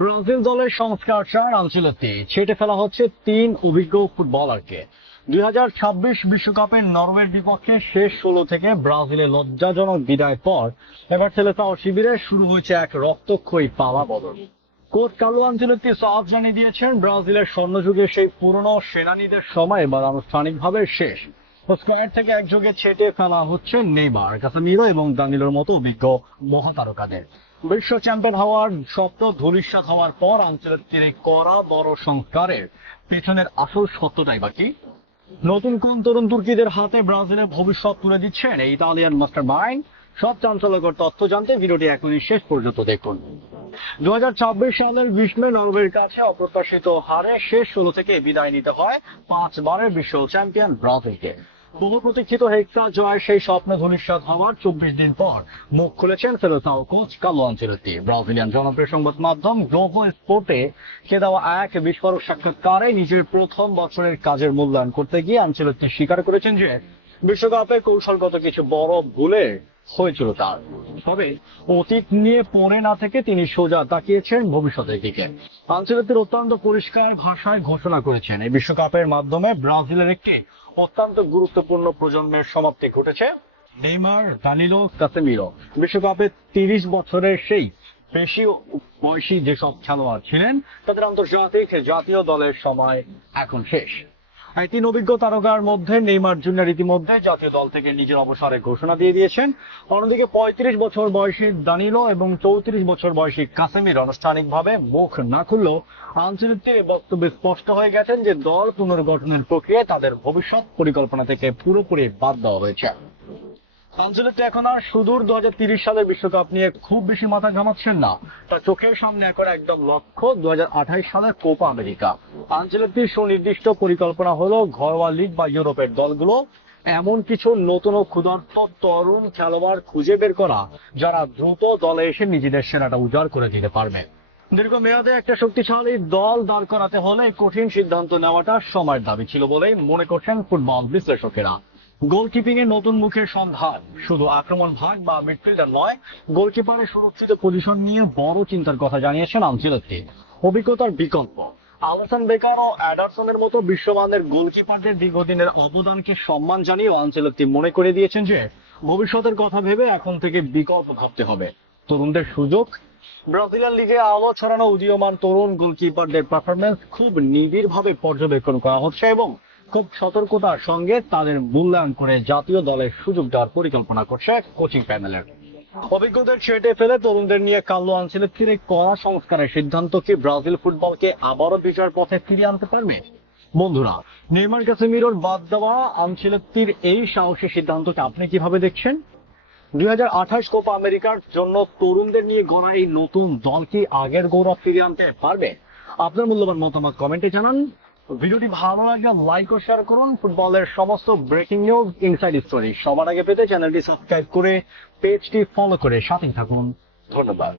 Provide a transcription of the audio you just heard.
Brazil দলের সংস্কার চায় আনচেলত্তি, ছেঁটে ফেলা হচ্ছে তিন অভিজ্ঞ ফুটবলারকে। 2026 বিশ্বকাপের নরওয়ের বিপক্ষে শেষ 16 থেকে ব্রাজিলের লজ্জাজনক বিদায়ের পর এবার সেলেসাও শিবিরে শুরু হয়েছে এক রক্তক্ষয়ী পালা বদল। কোচ কার্লো আনচেলত্তি সাফ জানিয়ে দিয়েছেন, ব্রাজিলের স্বর্ণযুগের সেই পুরনো সেনানীদের সময় এবার আনুষ্ঠানিকভাবে শেষ। স্কোয়াড থেকে একযোগে ছেঁটে ফেলা হচ্ছে নেইমার, কাসেমিরো এবং দানিলোর মতো অভিজ্ঞ মহাতারকাদের। বিশ্ব চ্যাম্পিয়ন হওয়ার স্বপ্ন ধূলিসাৎ হওয়ার পর আনচেলত্তির এই কড়া বড় সংস্কারের পেছনের আসল সত্যটাই বা কি? নতুন কোন তরুণ তুর্কিদের হাতে ব্রাজিলের ভবিষ্যৎ তুলে দিচ্ছেন এই ইতালিয়ান মাস্টার মাইন্ড? সব চাঞ্চল্যকর তথ্য জানতে ভিডিওটি এখনই শেষ পর্যন্ত দেখুন। 2026 সালের 20 মে নরওয়ের কাছে অপ্রত্যাশিত হারে শেষ 16 থেকে বিদায় নিতে হয় 5 বারের বিশ্ব চ্যাম্পিয়ন ব্রাজিলকে। বহু প্রতীক্ষিত হেক্সা জয় সেই স্বপ্ন ধূলিসাৎ হওয়ার 24 দিন পর মুখ খুলেছেন Selecao coach Carlo Ancelotti. Brazilian জনপ্রিয় সংবাদ মাধ্যম গ্লোবো স্পোর্টে কে দেওয়া এক বিস্ফোরক সাক্ষাৎকারে নিজের প্রথম বছরের কাজের মূল্যায়ন করতে গিয়ে আনচেলত্তি স্বীকার করেছেন যে বিশ্বকাপে কৌশলগত কিছু বড় ভুলে হয়েছিল তার। তবে অতীত নিয়ে পড়ে না থেকে তিনি সোজা তাকিয়েছেন ভবিষ্যতের দিকে। আনচেলত্তির অত্যন্ত পরিষ্কার ভাষায় ঘোষণা করেছেন, এই বিশ্বকাপের মাধ্যমে ব্রাজিলের একটি অত্যন্ত গুরুত্বপূর্ণ প্রজন্মের সমাপ্তি ঘটেছে। নেইমার, দানিলো, কাসেমিরো বিশ্বকাপে 30 বছরের সেই বেশি বয়সী যেসব খেলোয়াড় ছিলেন তাদের আন্তর্জাতিক জাতীয় দলের সময় এখন শেষ। এই তিন অভিজ্ঞ তারকার মধ্যে নেইমার জুনিয়র ইতিমধ্যে জাতীয় দল থেকে নিজের অবসরের ঘোষণা দিয়ে দিয়েছেন। অন্যদিকে 35 বছর বয়সী দানিলো এবং 34 বছর বয়সী কাসেমির আনুষ্ঠানিকভাবে মুখ না খুললেও আনচেলত্তির বক্তব্যে স্পষ্ট হয়ে গেছেন যে দল পুনর্গঠনের প্রক্রিয়ায় তাদের ভবিষ্যৎ পরিকল্পনা থেকে পুরোপুরি বাদ দেওয়া হয়েছে। আনচেলত্তি এখন আর সুদূর 2030 সালের বিশ্বকাপ নিয়ে খুব বেশি মাথা ঘামাচ্ছেন না। তার চোখের সামনে এখন একদম লক্ষ্য 2028 সালের কোপা আমেরিকা। আনচেলত্তির সুনির্দিষ্ট পরিকল্পনা হলো ঘরোয়া লিগ বা ইউরোপের দলগুলো এমন কিছু নতুন ও ক্ষুধার্ত তরুণ খেলোয়াড় খুঁজে বের করা যারা দ্রুত দলে এসে নিজেদের সেরাটা উজাড় করে দিতে পারবে। দীর্ঘমেয়াদে একটা শক্তিশালী দল দাঁড় করাতে হলে কঠিন সিদ্ধান্ত নেওয়াটা সময়ের দাবি ছিল বলেই মনে করছেন ফুটবল বিশ্লেষকেরা। গোলকিপিং এর নতুন মুখের সন্ধান, শুধু আক্রমণ ভাগ বা মিডফিল্ডার নয়, গোলকিপারের সুরক্ষিত পজিশন নিয়ে বড় চিন্তার কথা জানিয়েছেন আনচেলত্তি। অভিজ্ঞতার বিকল্প আলেসন বেকার ও অ্যাডারসনের মতো বিশ্বমানের গোলকিপারদের দীর্ঘদিনের অবদানকে সম্মান জানিয়ে আনচেলত্তি মনে করে দিয়েছেন যে ভবিষ্যতের কথা ভেবে এখন থেকে বিকল্প ভাবতে হবে। তরুণদের সুযোগ, ব্রাজিলিয়ান লিগে আলো ছড়ানো উদীয়মান তরুণ গোলকিপারদের পারফরমেন্স খুব নিবিড়ভাবে পর্যবেক্ষণ করা হচ্ছে এবং খুব সতর্কতার সঙ্গে তাদের মূল্যায়ন করে জাতীয় দলের সুযোগ দেওয়ার পরিকল্পনা করছে কোচিং প্যানেলের। অভিজ্ঞদের ছেটে ফেলে তরুণদের নিয়ে কার্লো আনচেলত্তির এই কড়া সংস্কারের সিদ্ধান্ত কি ব্রাজিল ফুটবলকে আবারও বিজয়ের পথে ফিরিয়ে আনতে পারবে? বন্ধুরা, নেইমার, কাসেমিরোর বাদ দেওয়া আনচেলত্তির এই সাহসী সিদ্ধান্তকে আপনি কিভাবে দেখছেন? 2028 কোপা আমেরিকার জন্য তরুণদের নিয়ে গড়া এই নতুন দল কি আগের গৌরব ফিরিয়ে আনতে পারবে? আপনার মূল্যবান মতামত কমেন্টে জানান। ভিডিওটি ভালো লাগলে লাইক ও শেয়ার করুন। ফুটবলের সমস্ত ব্রেকিং নিউজ, ইনসাইড স্টোরি সবার আগে পেতে চ্যানেলটি সাবস্ক্রাইব করে পেজটি ফলো করে সাথেই থাকুন। ধন্যবাদ।